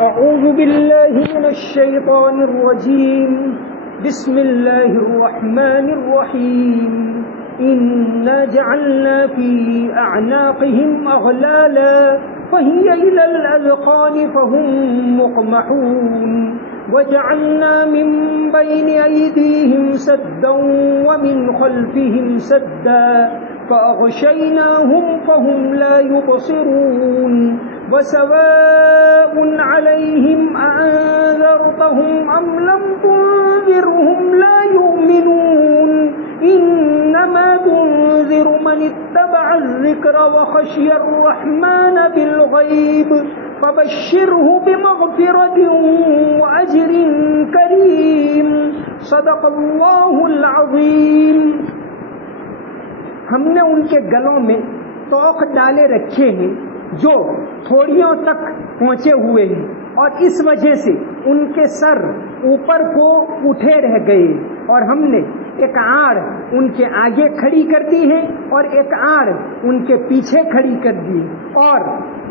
أعوذ بالله من الشيطان الرجيم بسم الله الرحمن الرحيم إنا جعلنا في أعناقهم أغلالا فهي إلى الأذقان فهم مقمحون وجعلنا من بين أيديهم سدا ومن خلفهم سدا فأغشيناهم فهم لا يبصرون وسواء عليهم أأنذرتهم أم لم تنذرهم لا يؤمنون إنما تنذر من اتبع الذكر وخشي الرحمن بالغيب فبشره بمغفرة وأجر كريم صدق الله العظيم. ہم نے ان کے گلوں میں طوق ڈالے رکھے ہیں جو تھوڑیوں تک پہنچے ہوئے ہیں اور اس وجہ سے ان کے سر اوپر کو اٹھے رہ گئے اور ہم نے ایک آڑ ان کے آگے کھڑی کر دی ہے اور ایک آڑ ان کے پیچھے کھڑی کر دی اور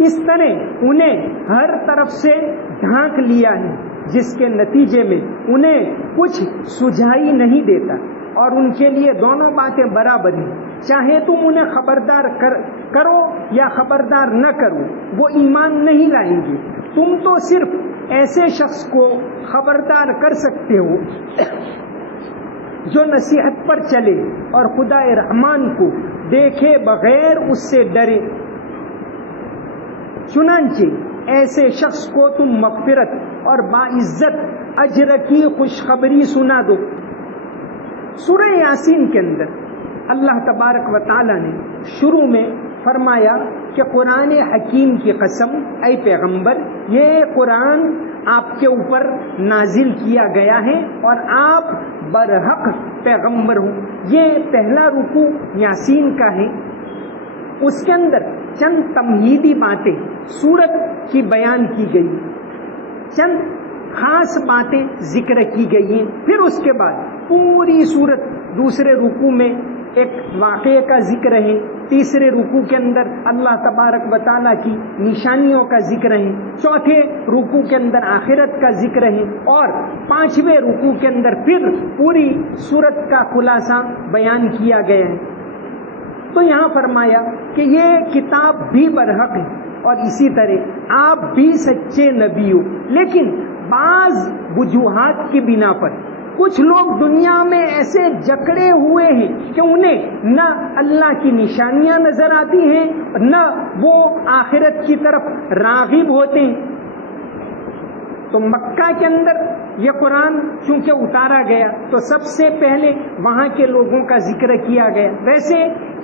اس طرح انہیں ہر طرف سے ڈھانک لیا ہے جس کے نتیجے میں انہیں کچھ سجھائی نہیں دیتا اور ان کے لیے دونوں باتیں برابر ہیں. چاہے تم انہیں خبردار کرو یا خبردار نہ کرو وہ ایمان نہیں لائیں گے. تم تو صرف ایسے شخص کو خبردار کر سکتے ہو جو نصیحت پر چلے اور خدا رحمان کو دیکھے بغیر اس سے ڈرے. چنانچہ ایسے شخص کو تم مغفرت اور باعزت اجر کی خوشخبری سنا دو. سورہ یاسین کے اندر اللہ تبارک و تعالی نے شروع میں فرمایا کہ قرآن حکیم کی قسم اے پیغمبر یہ قرآن آپ کے اوپر نازل کیا گیا ہے اور آپ برحق پیغمبر ہوں. یہ پہلا رکوع یاسین کا ہے. اس کے اندر چند تمہیدی باتیں سورت کی بیان کی گئی, چند خاص باتیں ذکر کی گئی ہیں. پھر اس کے بعد پوری سورت دوسرے رکوع میں ایک واقعے کا ذکر ہے, تیسرے رکوع کے اندر اللہ تبارک و تعالیٰ کی نشانیوں کا ذکر ہے, چوتھے رکوع کے اندر آخرت کا ذکر ہے اور پانچویں رکوع کے اندر پھر پوری سورت کا خلاصہ بیان کیا گیا ہے. تو یہاں فرمایا کہ یہ کتاب بھی برحق ہے اور اسی طرح آپ بھی سچے نبی ہو, لیکن بعض وجوہات کی بنا پر کچھ لوگ دنیا میں ایسے جکڑے ہوئے ہیں کہ انہیں نہ اللہ کی نشانیاں نظر آتی ہیں نہ وہ آخرت کی طرف راغب ہوتے ہیں. تو مکہ کے اندر یہ قرآن چونکہ اتارا گیا تو سب سے پہلے وہاں کے لوگوں کا ذکر کیا گیا. ویسے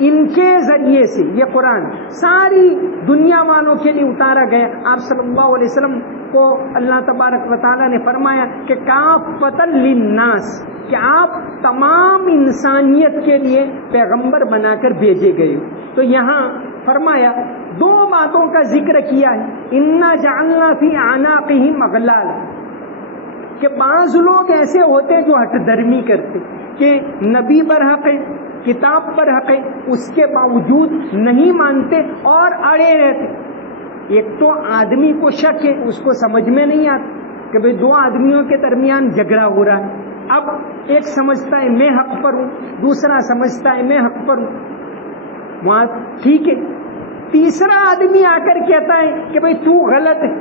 ان کے ذریعے سے یہ قرآن ساری دنیا والوں کے لیے اتارا گیا. آپ صلی اللہ علیہ وسلم کو اللہ تبارک و تعالیٰ نے فرمایا کہ کافۃ للناس, کہ آپ تمام انسانیت کے لیے پیغمبر بنا کر بھیجے گئے. تو یہاں فرمایا دو باتوں کا ذکر کیا ہے, انا جعلنا فی اعناقہم اغلالا, کہ بعض لوگ ایسے ہوتے جو ہٹ درمی کرتے کہ نبی برحق ہے, کتاب برحق ہے, اس کے باوجود نہیں مانتے اور اڑے رہتے. ایک تو آدمی کو شک ہے, اس کو سمجھ میں نہیں آتا کہ بھئی دو آدمیوں کے درمیان جھگڑا ہو رہا ہے. اب ایک سمجھتا ہے میں حق پر ہوں, دوسرا سمجھتا ہے میں حق پر ہوں, وہاں ٹھیک ہے. تیسرا آدمی آ کر کہتا ہے کہ بھئی تو غلط ہے,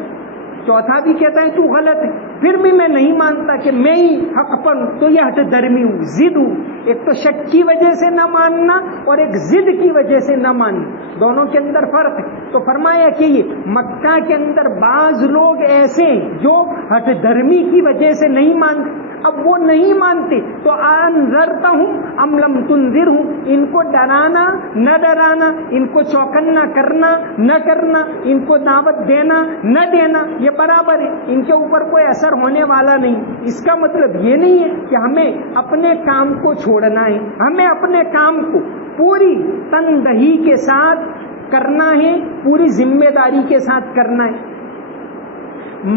چوتھا بھی کہتا ہے تو غلط ہے, پھر بھی میں نہیں مانتا کہ میں ہی حق پر ہوں. تو یہ ہٹ درمی ہوں, ضد ہوں. ایک تو شک کی وجہ سے نہ ماننا اور ایک ضد کی وجہ سے نہ ماننا, دونوں کے اندر فرق ہے. تو فرمایا کہ یہ مکہ کے اندر بعض لوگ ایسے ہیں جو ہٹ درمی کی وجہ سے نہیں مانتے. اب وہ نہیں مانتے تو انذرتہم ام لم تنذرہم, ان کو ڈرانا نہ ڈرانا, ان کو چوکنا کرنا نہ کرنا, ان کو دعوت دینا نہ دینا یہ برابر ہے, ان کے اوپر کوئی اثر ہونے والا نہیں. اس کا مطلب یہ نہیں ہے کہ ہمیں اپنے کام کو چھوڑنا ہے, ہمیں اپنے کام کو پوری تندہی کے ساتھ کرنا ہے, پوری ذمہ داری کے ساتھ کرنا ہے.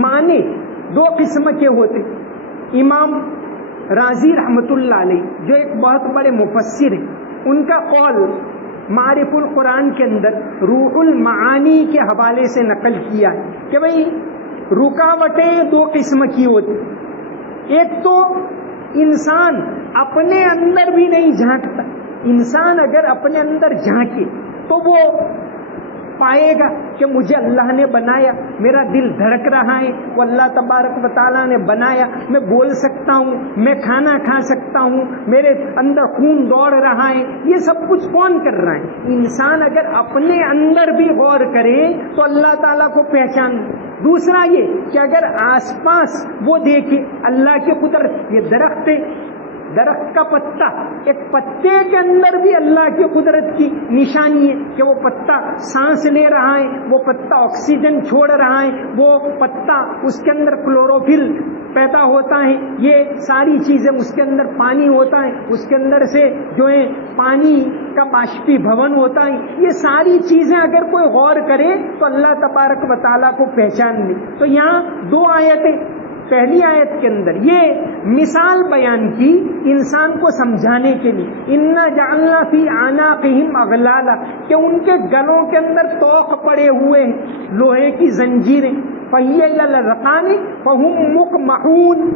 معنی دو قسم کے ہوتے. امام رازی رحمت اللہ علیہ جو ایک بہت بڑے مفسر ہیں, ان کا قول معرف القرآن کے اندر روح المعانی کے حوالے سے نقل کیا ہے کہ بھئی رکاوٹیں دو قسم کی ہوتی. ایک تو انسان اپنے اندر بھی نہیں جھانکتا. انسان اگر اپنے اندر جھانکے تو وہ پائے گا کہ مجھے اللہ نے بنایا, میرا دل دھڑک رہا ہے, وہ اللہ تبارک و تعالیٰ نے بنایا, میں بول سکتا ہوں, میں کھانا کھا سکتا ہوں, میرے اندر خون دوڑ رہا ہے. یہ سب کچھ کون کر رہا ہے؟ انسان اگر اپنے اندر بھی غور کرے تو اللہ تعالیٰ کو پہچان. دوسرا یہ کہ اگر آس پاس وہ دیکھے اللہ کی قدرت, یہ درخت ہے, درخت کا پتا, ایک پتے کے اندر بھی اللہ کی قدرت کی نشانی ہے کہ وہ پتا سانس لے رہا ہے, وہ پتا آکسیجن چھوڑ رہا ہے, وہ پتا اس کے اندر کلوروفل پیدا ہوتا ہے, یہ ساری چیزیں, اس کے اندر پانی ہوتا ہے, اس کے اندر سے جو ہے پانی کا باشپی بھون ہوتا ہے. یہ ساری چیزیں اگر کوئی غور کرے تو اللہ تبارک و تعالیٰ کو پہچان لے. تو یہاں دو آیتیں, پہلی آیت کے اندر یہ مثال بیان کی انسان کو سمجھانے کے لیے, اِنَّا جَعَلْنَا فِي أَعْنَاقِهِمْ أَغْلَالًا, کہ ان کے گلوں کے اندر توق پڑے ہوئے ہیں, لوہے کی زنجیریں, فَهِيَ إِلَى الْأَذْقَانِ فَهُمْ مُقْمَحُونَ.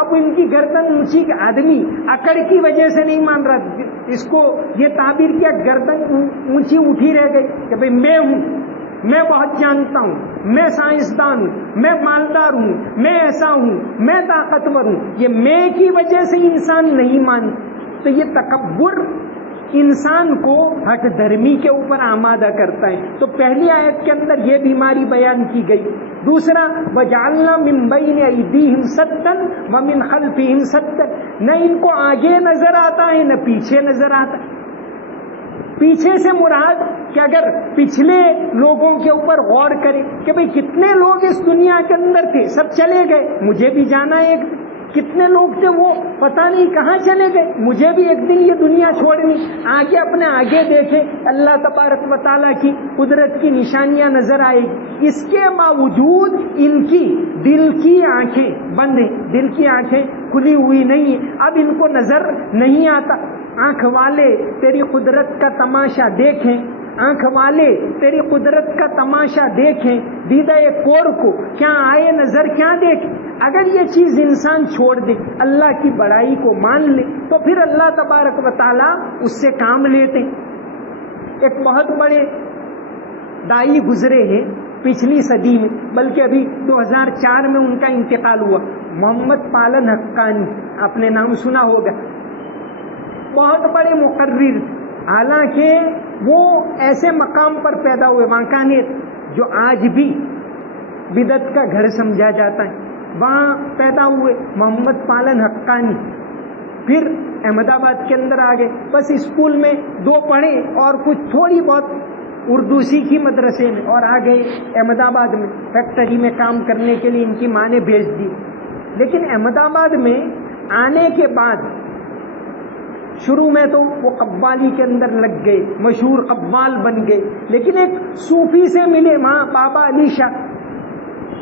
اب ان کی گردن اونچی, آدمی اکڑ کی وجہ سے نہیں مان رہا, اس کو یہ تعبیر کیا, گردن اونچی اٹھی رہ گئی کہ بھئی میں ہوں, میں بہت جانتا ہوں, میں سائنسدان ہوں, میں مالدار ہوں, میں ایسا ہوں, میں طاقتور ہوں. یہ میں کی وجہ سے انسان نہیں مانتا. تو یہ تکبر انسان کو ہٹ دھرمی کے اوپر آمادہ کرتا ہے. تو پہلی آیت کے اندر یہ بیماری بیان کی گئی. دوسرا وَجَعَلْنَا مِن بَيْنِ أَيْدِيهِمْ سَدًّا وَمِنْ خَلْفِهِمْ سَدًّا, نہ ان کو آگے نظر آتا ہے نہ پیچھے نظر آتا ہے. پیچھے سے مراد کہ اگر پچھلے لوگوں کے اوپر غور کریں کہ بھئی کتنے لوگ اس دنیا کے اندر تھے, سب چلے گئے, مجھے بھی جانا ہے ایک دن. کتنے لوگ تھے وہ پتہ نہیں کہاں چلے گئے, مجھے بھی ایک دن یہ دنیا چھوڑنی. آگے اپنے آگے دیکھے اللہ تبارک و تعالیٰ کی قدرت کی نشانیاں نظر آئے گی. اس کے باوجود ان کی دل کی آنکھیں بند ہیں, دل کی آنکھیں کھلی ہوئی نہیں ہیں, اب ان کو نظر نہیں آتا. آنکھ والے تیری قدرت کا تماشا دیکھیں, آنکھ والے تیری قدرت کا تماشا دیکھیں, دیدہ کور کو کیا آئے نظر کیا دیکھیں. اگر یہ چیز انسان چھوڑ دے, اللہ کی بڑائی کو مان لے, تو پھر اللہ تبارک و تعالیٰ اس سے کام لیتے. ایک بہت بڑے دائی گزرے ہیں پچھلی صدی میں, بلکہ ابھی 2004 میں ان کا انتقال ہوا, محمد پالن حقانی, آپ نے نام سنا ہوگا. بہت بڑے مقرر, حالانکہ وہ ایسے مقام پر پیدا ہوئے واقعیت جو آج بھی بدعت کا گھر سمجھا جاتا ہے, وہاں پیدا ہوئے محمد پالن حقانی. پھر احمد آباد کے اندر آ گئے, بس اسکول میں 2 پڑھے اور کچھ تھوڑی بہت اردو سیکھی مدرسے میں, اور آ گئے احمد آباد میں فیکٹری میں کام کرنے کے لیے. ان کی ماں نے بھیج دی. لیکن احمد آباد میں آنے کے بعد شروع میں تو وہ قوالی کے اندر لگ گئے, مشہور قوال بن گئے. لیکن ایک صوفی سے ملے وہاں, بابا علی شاہ.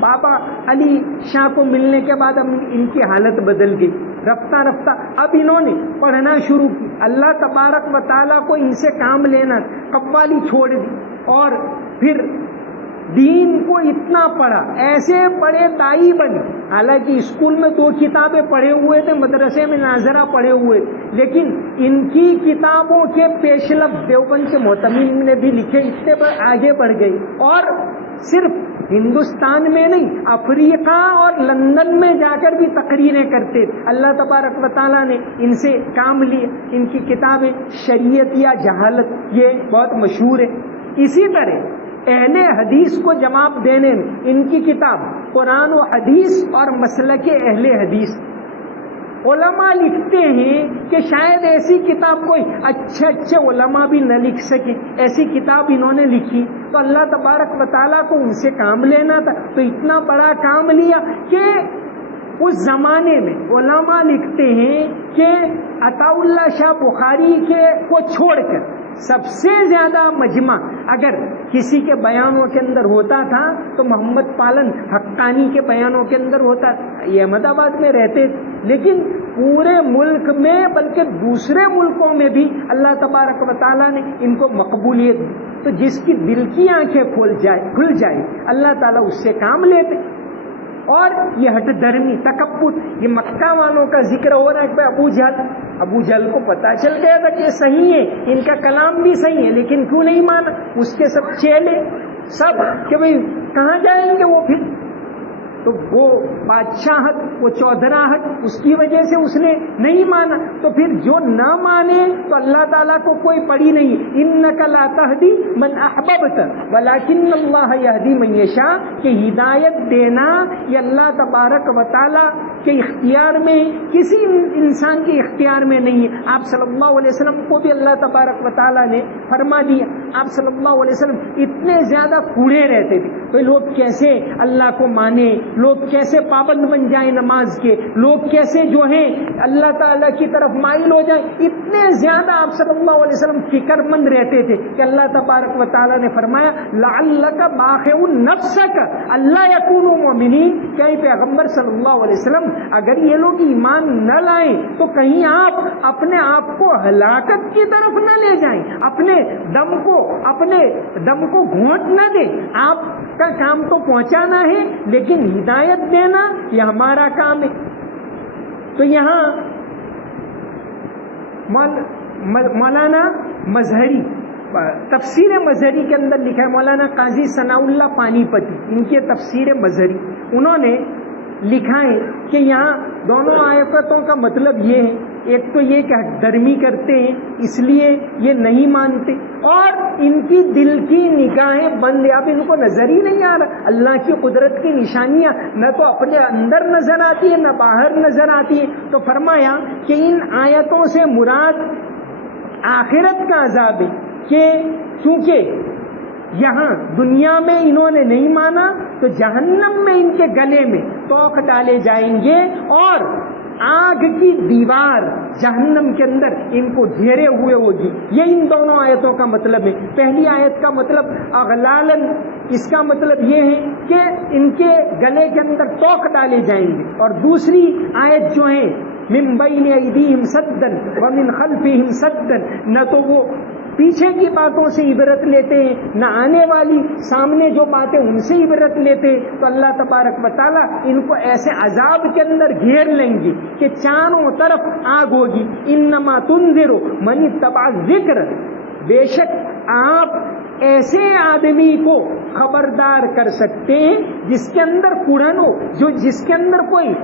بابا علی شاہ کو ملنے کے بعد اب ان کی حالت بدل گئی. رفتہ رفتہ اب انہوں نے پڑھنا شروع کی, اللہ تبارک و تعالیٰ کو ان سے کام لینا, قوالی چھوڑ دی, اور پھر دین کو اتنا پڑھا, ایسے بڑے دائی بنے. حالانکہ اسکول میں 2 کتابیں پڑھے ہوئے تھے, مدرسے میں ناظرہ پڑھے ہوئے, لیکن ان کی کتابوں کے پیش لفظ دیوبند کے محتمین نے بھی لکھے, اتنے پر آگے بڑھ گئی. اور صرف ہندوستان میں نہیں, افریقہ اور لندن میں جا کر بھی تقریریں کرتے. اللہ تبارک و تعالیٰ نے ان سے کام لیے. ان کی کتابیں شریعت یا جہالت یہ بہت مشہور ہے. اسی طرح اہل حدیث کو جواب دینے میں ان کی کتاب قرآن و حدیث اور مسلک اہل حدیث. علماء لکھتے ہیں کہ شاید ایسی کتاب کوئی اچھے علماء بھی نہ لکھ سکے, ایسی کتاب انہوں نے لکھی. تو اللہ تبارک و تعالیٰ کو ان سے کام لینا تھا, تو اتنا بڑا کام لیا کہ اس زمانے میں علماء لکھتے ہیں کہ عطا اللہ شاہ بخاری کو چھوڑ کر سب سے زیادہ مجمع اگر کسی کے بیانوں کے اندر ہوتا تھا تو محمد پالن حقانی کے بیانوں کے اندر ہوتا تھا. یہ احمد آباد میں رہتے تھے, لیکن پورے ملک میں بلکہ دوسرے ملکوں میں بھی اللہ تبارک و تعالیٰ نے ان کو مقبولیت دی. تو جس کی دل کی آنکھیں کھل جائے اللہ تعالیٰ اس سے کام لیتے. اور یہ ہٹ درمی تکبر، یہ مکہ والوں کا ذکر ہو رہا ہے کہ ابو جہل کو پتا چل گیا تھا کہ یہ صحیح ہے، ان کا کلام بھی صحیح ہے، لیکن کیوں نہیں مانا؟ اس کے سب چیلے سب کہ بھئی کہاں جائیں گے وہ پھر؟ تو وہ بادشاہت، وہ چودھراہٹ، اس کی وجہ سے اس نے نہیں مانا. تو پھر جو نہ مانے تو اللہ تعالیٰ کو کوئی پڑی نہیں. انک لا تہدی من احببت ولکن اللہ یہدی من یشاء، کہ ہدایت دینا یہ اللہ تبارک و تعالیٰ کے اختیار میں، کسی انسان کے اختیار میں نہیں ہے. آپ صلی اللہ علیہ وسلم کو بھی اللہ تبارک و تعالیٰ نے فرما دیا. آپ صلی اللہ علیہ وسلم اتنے زیادہ کوڑے رہتے تھے کہ لوگ کیسے اللہ کو مانے، لوگ کیسے پابند بن جائیں نماز کے، لوگ کیسے جو ہیں اللہ تعالیٰ کی طرف مائل ہو جائیں. اتنے زیادہ آپ صلی اللہ علیہ وسلم فکر مند رہتے تھے کہ اللہ تبارک و تعالیٰ نے فرمایا لعلک باخع نفسک اللہ یکونوا مؤمنین، کہ پیغمبر صلی اللہ علیہ وسلم اگر یہ لوگ ایمان نہ لائیں تو کہیں آپ اپنے آپ کو ہلاکت کی طرف نہ لے جائیں، اپنے دم کو گھونٹ نہ دیں. آپ کا کام تو پہنچانا ہے لیکن ہدایت دینا یہ ہمارا کام ہے. تو یہاں مولانا مظہری تفسیر مظہری کے اندر لکھا ہے، مولانا قاضی ثناء اللہ پانی پتی، ان کی تفسیر مظہری، انہوں نے لکھا ہے کہ یہاں دونوں آیتوں کا مطلب یہ ہے، ایک تو یہ کہ درمی کرتے ہیں اس لیے یہ نہیں مانتے، اور ان کی دل کی نگاہیں بند ہیں، اب ان کو نظر ہی نہیں آ رہا. اللہ کی قدرت کی نشانیاں نہ تو اپنے اندر نظر آتی ہیں نہ باہر نظر آتی ہیں. تو فرمایا کہ ان آیتوں سے مراد آخرت کا عذاب ہے، کہ چونکہ یہاں دنیا میں انہوں نے نہیں مانا تو جہنم میں ان کے گلے میں توق ڈالے جائیں گے اور آگ کی دیوار جہنم کے اندر ان کو گھیرے ہوئے ہوگی. یہ ان دونوں آیتوں کا مطلب ہے. پہلی آیت کا مطلب اغلالن، اس کا مطلب یہ ہے کہ ان کے گلے کے اندر توق ڈالے جائیں گے، اور دوسری آیت جو ہے من بین ایدیہم سدن ومن خلفہم سدن، نہ تو وہ پیچھے کی باتوں سے عبرت لیتے ہیں نہ آنے والی سامنے جو باتیں ان سے عبرت لیتے ہیں. تو اللہ تبارک و تعالیٰ ان کو ایسے عذاب کے اندر گھیر لیں گے کہ چاروں طرف آگ ہوگی. انما تنذر من اتبع الذکر، بے شک آپ ایسے آدمی کو خبردار کر سکتے ہیں جس کے اندر کڑن ہو، جس کے اندر کوئی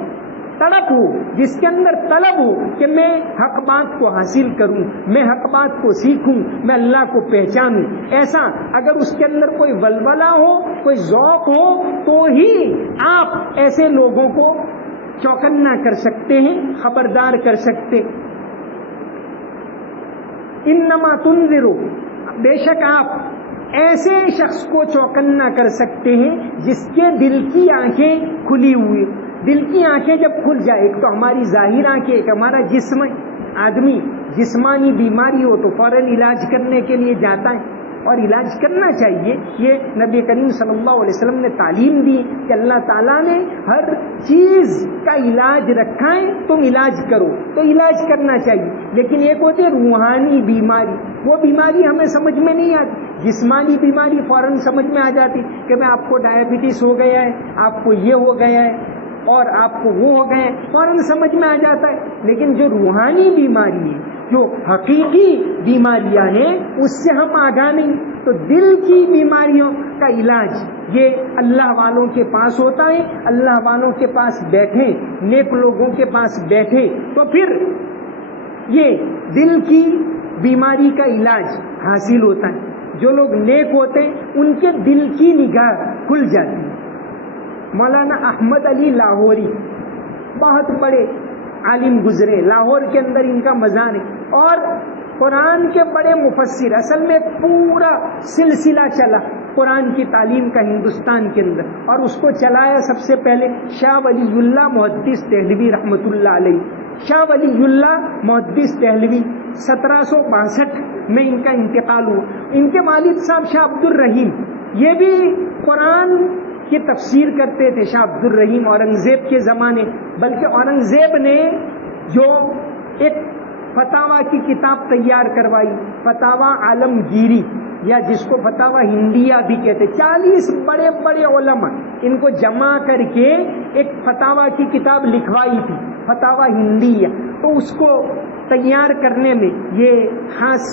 تڑپ ہو، جس کے اندر طلب ہو کہ میں حق بات کو حاصل کروں، میں حق بات کو سیکھوں، میں اللہ کو پہچانوں. ایسا اگر اس کے اندر کوئی ولولہ ہو، کوئی ذوق ہو، تو ہی آپ ایسے لوگوں کو چوکنا کر سکتے ہیں، خبردار کر سکتے. انما تنذر، بے شک آپ ایسے شخص کو چوکنا کر سکتے ہیں جس کے دل کی آنکھیں کھلی ہوئی. دل کی آنکھیں جب کھل جائے، ایک تو ہماری ظاہر آنکھیں، ایک ہمارا جسم. آدمی جسمانی بیماری ہو تو فوراً علاج کرنے کے لیے جاتا ہے، اور علاج کرنا چاہیے. یہ نبی کریم صلی اللہ علیہ وسلم نے تعلیم دی کہ اللہ تعالیٰ نے ہر چیز کا علاج رکھا ہے، تم علاج کرو، تو علاج کرنا چاہیے. لیکن ایک ہوتی ہے روحانی بیماری، وہ بیماری ہمیں سمجھ میں نہیں آتی. جسمانی بیماری فوراً سمجھ میں آ جاتی کہ میں آپ کو ڈائبٹیز ہو گیا ہے، آپ کو یہ ہو گیا ہے اور آپ کو وہ ہو گئے، فوراً سمجھ میں آ جاتا ہے. لیکن جو روحانی بیماری ہے، جو حقیقی بیماریاں ہیں، اس سے ہم آگاہ نہیں. تو دل کی بیماریوں کا علاج یہ اللہ والوں کے پاس ہوتا ہے. اللہ والوں کے پاس بیٹھے، نیک لوگوں کے پاس بیٹھے تو پھر یہ دل کی بیماری کا علاج حاصل ہوتا ہے. جو لوگ نیک ہوتے ہیں ان کے دل کی نگاہ کھل جاتی ہے. مولانا احمد علی لاہوری بہت بڑے عالم گزرے، لاہور کے اندر ان کا مزار ہے، اور قرآن کے بڑے مفسر. اصل میں پورا سلسلہ چلا قرآن کی تعلیم کا ہندوستان کے اندر، اور اس کو چلایا سب سے پہلے شاہ ولی اللہ محدث دہلوی رحمۃ اللہ علیہ. شاہ ولی اللہ محدث دہلوی 1762 میں ان کا انتقال ہوا. ان کے والد صاحب شاہ عبد الرحیم، یہ بھی قرآن کی تفسیر کرتے تھے. شاہ عبد الرحیم اورنگزیب کے زمانے، بلکہ اورنگزیب نے جو ایک فتاوا کی کتاب تیار کروائی، فتاوا عالمگیری، یا جس کو فتاوا ہندیہ بھی کہتے، 40 بڑے بڑے علماء ان کو جمع کر کے ایک فتاوا کی کتاب لکھوائی تھی، فتاوا ہندیہ. تو اس کو تیار کرنے میں یہ خاص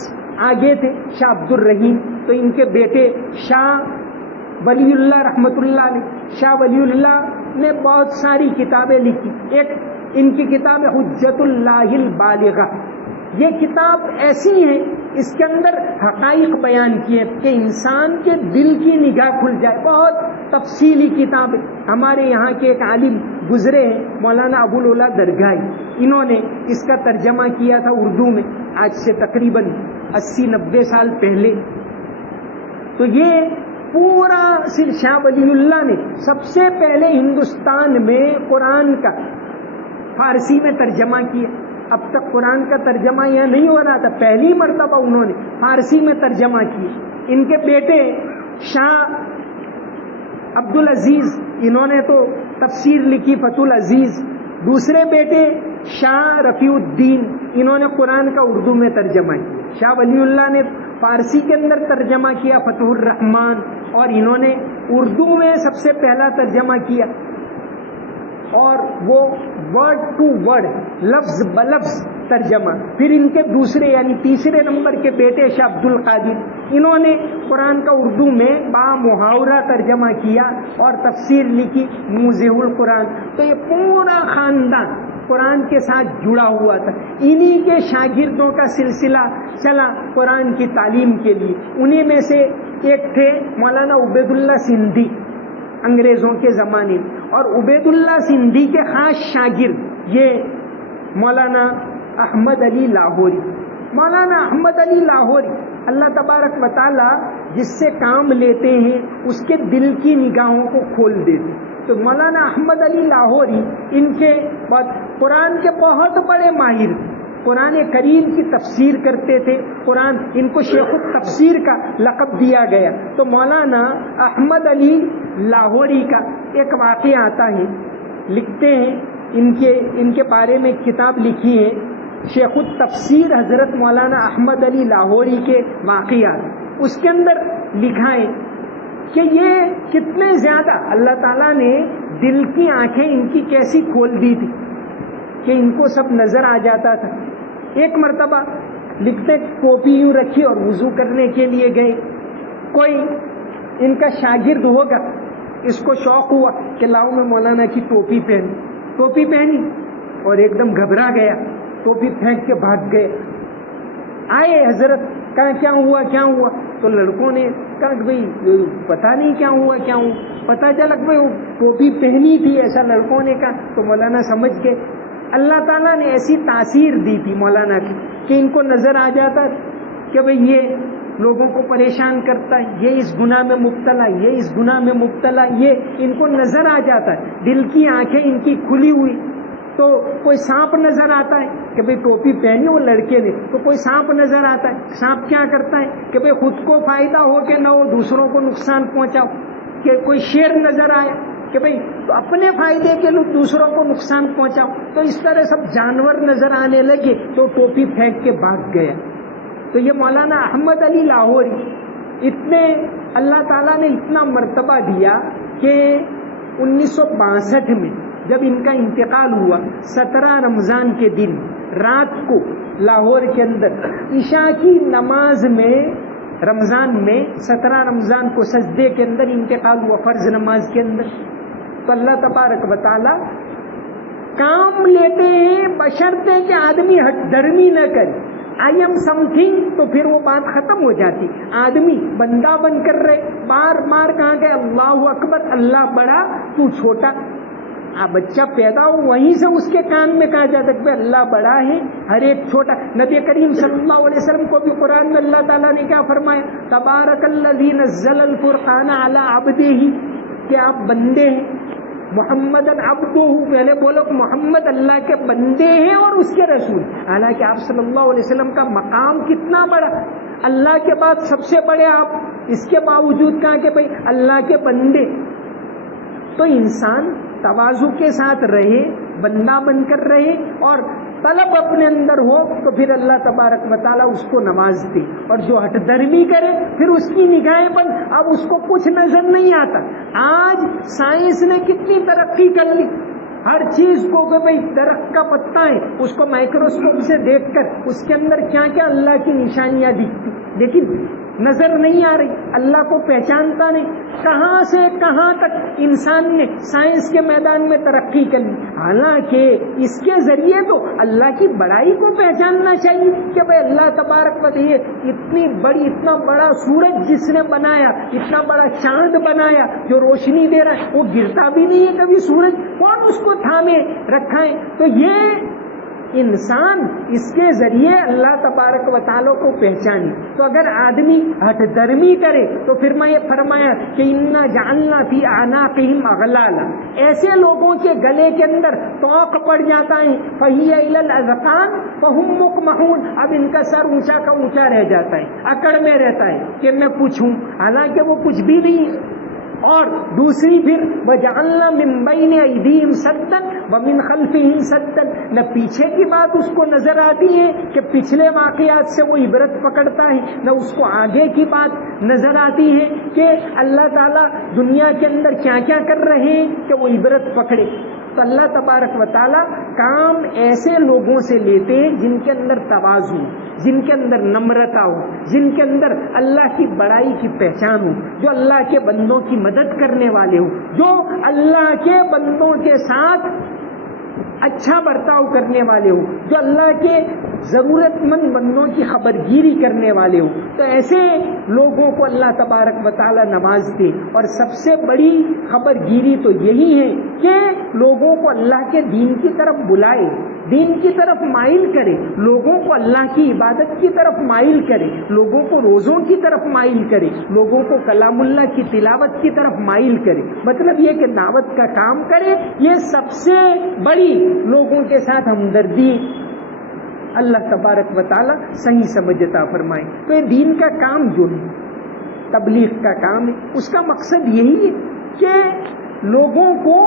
آگے تھے شاہ عبد الرحیم. تو ان کے بیٹے شاہ ولی اللہ رحمۃ اللہ علیہ، شاہ ولی اللہ نے بہت ساری کتابیں لکھی. ایک ان کی کتاب حجت اللہ البالغہ. یہ کتاب ایسی ہے، اس کے اندر حقائق بیان کیے کہ انسان کے دل کی نگاہ کھل جائے. بہت تفصیلی کتاب ہے. ہمارے یہاں کے ایک عالم گزرے ہیں مولانا ابو العلا درگاہی، انہوں نے اس کا ترجمہ کیا تھا اردو میں آج سے تقریباً 80-90 سال پہلے. تو یہ پورا شاہ ولی اللہ نے سب سے پہلے ہندوستان میں قرآن کا فارسی میں ترجمہ کیا. اب تک قرآن کا ترجمہ یہاں نہیں ہو رہا تھا، پہلی مرتبہ انہوں نے فارسی میں ترجمہ کیا. ان کے بیٹے شاہ عبد العزیز، انہوں نے تو تفسیر لکھی فتح العزیز. دوسرے بیٹے شاہ رفیع الدین، انہوں نے قرآن کا اردو میں ترجمہ کیا. شاہ ولی اللہ نے فارسی کے اندر ترجمہ کیا فتح الرحمان، اور انہوں نے اردو میں سب سے پہلا ترجمہ کیا. اور وہ ورڈ ٹو ورڈ، لفظ بلفظ ترجمہ. پھر ان کے دوسرے یعنی تیسرے نمبر کے بیٹے شاہ عبد القادر، انہوں نے قرآن کا اردو میں با محاورہ ترجمہ کیا اور تفسیر لکھی موضح القرآن. تو یہ پورا خاندان قرآن کے ساتھ جڑا ہوا تھا. انہی کے شاگردوں کا سلسلہ چلا قرآن کی تعلیم کے لیے. انہی میں سے ایک تھے مولانا عبید اللہ سندھی انگریزوں کے زمانے میں، اور عبید اللہ سندھی کے خاص شاگرد یہ مولانا احمد علی لاہوری. مولانا احمد علی لاہوری اللہ تبارک و تعالی جس سے کام لیتے ہیں اس کے دل کی نگاہوں کو کھول دیتے. تو مولانا احمد علی لاہوری ان کے قرآن کے بہت بڑے ماہر تھے. قرآن کریم کی تفسیر کرتے تھے. قرآن ان کو شیخ التفسیر کا لقب دیا گیا. تو مولانا احمد علی لاہوری کا ایک واقعہ آتا ہے، لکھتے ہیں ان کے بارے میں کتاب لکھی ہے شیخ التفسیر حضرت مولانا احمد علی لاہوری کے واقعات. اس کے اندر لکھا ہے کہ یہ کتنے زیادہ اللہ تعالیٰ نے دل کی آنکھیں ان کی کیسی کھول دی تھی کہ ان کو سب نظر آ جاتا تھا. ایک مرتبہ لکھتے ٹوپی یوں رکھی اور وضو کرنے کے لیے گئے. کوئی ان کا شاگرد ہوگا، اس کو شوق ہوا کہ لاؤ میں مولانا کی ٹوپی پہنوں. ٹوپی پہنی اور ایک دم گھبرا گیا، ٹوپی پھینک کے بھاگ گئے. آئے حضرت کہا کیا ہوا؟ تو لڑکوں نے کہا کہ بھائی پتہ نہیں کیا ہوا. پتہ چلا کہ بھائی وہ ٹوپی پہنی تھی، ایسا لڑکوں نے کہا. تو مولانا سمجھ گئے. اللہ تعالیٰ نے ایسی تاثیر دی تھی مولانا کی کہ ان کو نظر آ جاتا کہ بھئی یہ لوگوں کو پریشان کرتا ہے، یہ اس گناہ میں مبتلا، یہ اس گناہ میں مبتلا، یہ ان کو نظر آ جاتا ہے. دل کی آنکھیں ان کی کھلی ہوئی. تو کوئی سانپ نظر آتا ہے کہ بھئی ٹوپی پہنی وہ لڑکے نے، تو کوئی سانپ نظر آتا ہے. سانپ کیا کرتا ہے کہ بھئی خود کو فائدہ ہو کہ نہ ہو دوسروں کو نقصان پہنچاؤ. کہ کوئی شیر نظر آیا کہ بھئی تو اپنے فائدے کے لیے دوسروں کو نقصان پہنچاؤ. تو اس طرح سب جانور نظر آنے لگے تو ٹوپی پھینک کے بھاگ گیا. تو یہ مولانا احمد علی لاہوری اتنے اللہ تعالیٰ نے اتنا مرتبہ دیا کہ 1962 میں جب ان کا انتقال ہوا 17 رمضان کے دن رات کو لاہور کے اندر عشاء کی نماز میں رمضان میں 17 رمضان کو سجدے کے اندر انتقال ہوا فرض نماز کے اندر. تو اللہ تبارک و تعالی کام لیتے ہیں بشرطے کہ آدمی ہٹ درمی نہ کرے. آئی ایم سم تھنگ تو پھر وہ بات ختم ہو جاتی. آدمی بندہ بن کر رہے بار بار کہاں گئے اللہ اکبر اللہ بڑا تو چھوٹا. بچہ پیدا ہو وہیں سے اس کے کان میں کہا جاتا کہ اللہ بڑا ہے ہر ایک چھوٹا. نبی کریم صلی اللہ علیہ وسلم کو بھی قرآن میں اللہ تعالیٰ نے کیا فرمایا؟ تبارک الذی نزل الفرقان علی عبدہ، کہ آپ بندے ہیں. محمد عبدہ، پہلے بولو کہ محمد اللہ کے بندے ہیں اور اس کے رسول. حالانکہ آپ صلی اللہ علیہ وسلم کا مقام کتنا بڑا، اللہ کے بعد سب سے بڑے آپ، اس کے باوجود کہا کہ بھائی اللہ کے بندے. تو انسان تواضع کے ساتھ رہے، بندہ بن کر رہے اور طلب اپنے اندر ہو تو پھر اللہ تبارک و تعالیٰ اس کو نوازتے، اور جو ہٹ درمی کرے پھر اس کی نگاہیں بند، اب اس کو کچھ نظر نہیں آتا۔ آج سائنس نے کتنی ترقی کر لی، ہر چیز کو کہ بھئی درخت کا پتا ہے، اس کو مائکروسکوپ سے دیکھ کر اس کے اندر کیا کیا اللہ کی نشانیاں دکھتی، لیکن نظر نہیں آ رہی، اللہ کو پہچانتا نہیں۔ کہاں سے کہاں تک انسان نے سائنس کے میدان میں ترقی کر لی، حالانکہ اس کے ذریعے تو اللہ کی بڑائی کو پہچاننا چاہیے کہ بھئی اللہ تبارک و تعالی اتنی بڑی، اتنا بڑا سورج جس نے بنایا، اتنا بڑا چاند بنایا جو روشنی دے رہا ہے، وہ گرتا بھی نہیں ہے کبھی سورج، کون اس کو تھامے رکھا ہے؟ تو یہ انسان اس کے ذریعے اللہ تبارک و تعالیٰ کو پہچانے۔ تو اگر آدمی ہٹ درمی کرے تو پھر میں یہ فرمایا کہ انا جعلنا فی اعناقہم اغلالا، ایسے لوگوں کے گلے کے اندر طوق پڑ جاتا ہے، فہی الی الاذقان فہم مقمحون، اب ان کا سر اونچا کا اونچا رہ جاتا ہے، اکڑ میں رہتا ہے کہ میں پوچھوں، حالانکہ وہ کچھ بھی نہیں ہے۔ اور دوسری پھر وَجَعَلْنَا مِن بَيْنِ أَيْدِيهِمْ سَدًّا وَمِنْ خَلْفِهِمْ سَدًّا، نہ پیچھے کی بات اس کو نظر آتی ہے کہ پچھلے واقعات سے وہ عبرت پکڑتا ہے، نہ اس کو آگے کی بات نظر آتی ہے کہ اللہ تعالیٰ دنیا کے اندر کیا کیا کر رہے ہیں کہ وہ عبرت پکڑے۔ تو اللہ تبارک و تعالیٰ کام ایسے لوگوں سے لیتے ہیں جن کے اندر تواضع، جن کے اندر نمرتا ہو، جن کے اندر اللہ کی بڑائی کی پہچان ہو، جو اللہ کے بندوں کی مدد کرنے والے ہو، جو اللہ کے بندوں کے ساتھ اچھا برتاؤ کرنے والے ہو، جو اللہ کے ضرورت مند بندوں کی خبرگیری کرنے والے ہو۔ تو ایسے لوگوں کو اللہ تبارک و تعالیٰ نوازتے، اور سب سے بڑی خبرگیری تو یہی ہے کہ لوگوں کو اللہ کے دین کی طرف بلائے، دین کی طرف مائل کرے، لوگوں کو اللہ کی عبادت کی طرف مائل کرے، لوگوں کو روزوں کی طرف مائل کرے، لوگوں کو کلام اللہ کی تلاوت کی طرف مائل کرے، مطلب یہ کہ دعوت کا کام کرے۔ یہ سب سے بڑی لوگوں کے ساتھ ہمدردی اللہ تبارک و تعالی صحیح سمجھتا فرمائے۔ تو یہ دین کا کام جو ہے، تبلیغ کا کام ہے، اس کا مقصد یہی ہے کہ لوگوں کو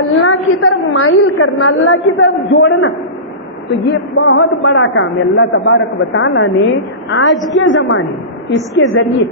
اللہ کی طرف مائل کرنا، اللہ کی طرف جوڑنا۔ تو یہ بہت بڑا کام ہے۔ اللہ تبارک و تعالیٰ نے آج کے زمانے اس کے ذریعے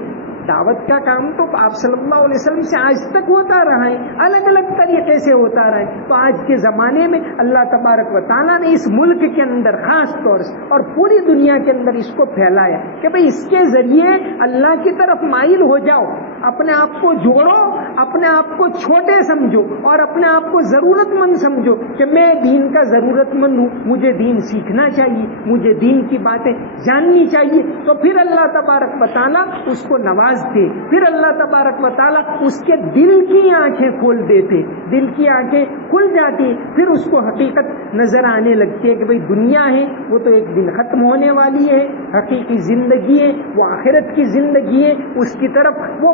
دعوت کا کام تو آپ صلی اللہ علیہ وسلم سے آج تک ہوتا رہا ہے، الگ الگ طریقے سے ہوتا رہا ہے۔ تو آج کے زمانے میں اللہ تبارک و تعالیٰ نے اس ملک کے اندر خاص طور سے اور پوری دنیا کے اندر اس کو پھیلایا کہ بھئی اس کے ذریعے اللہ کی طرف مائل ہو جاؤ، اپنے آپ کو جوڑو، اپنے آپ کو چھوٹے سمجھو اور اپنے آپ کو ضرورت مند سمجھو کہ میں دین کا ضرورت مند ہوں، مجھے دین سیکھنا چاہیے، مجھے دین کی باتیں جاننی چاہیے۔ تو پھر اللہ تبارک و تعالیٰ اس کو نوازتے، پھر اللہ تبارک و تعالیٰ اس کے دل کی آنکھیں کھول دیتے، دل کی آنکھیں کھل جاتی، پھر اس کو حقیقت نظر آنے لگتی ہے کہ بھئی دنیا ہے وہ تو ایک دن ختم ہونے والی ہے، حقیقی زندگی ہے وہ آخرت کی زندگی ہے، اس کی طرف وہ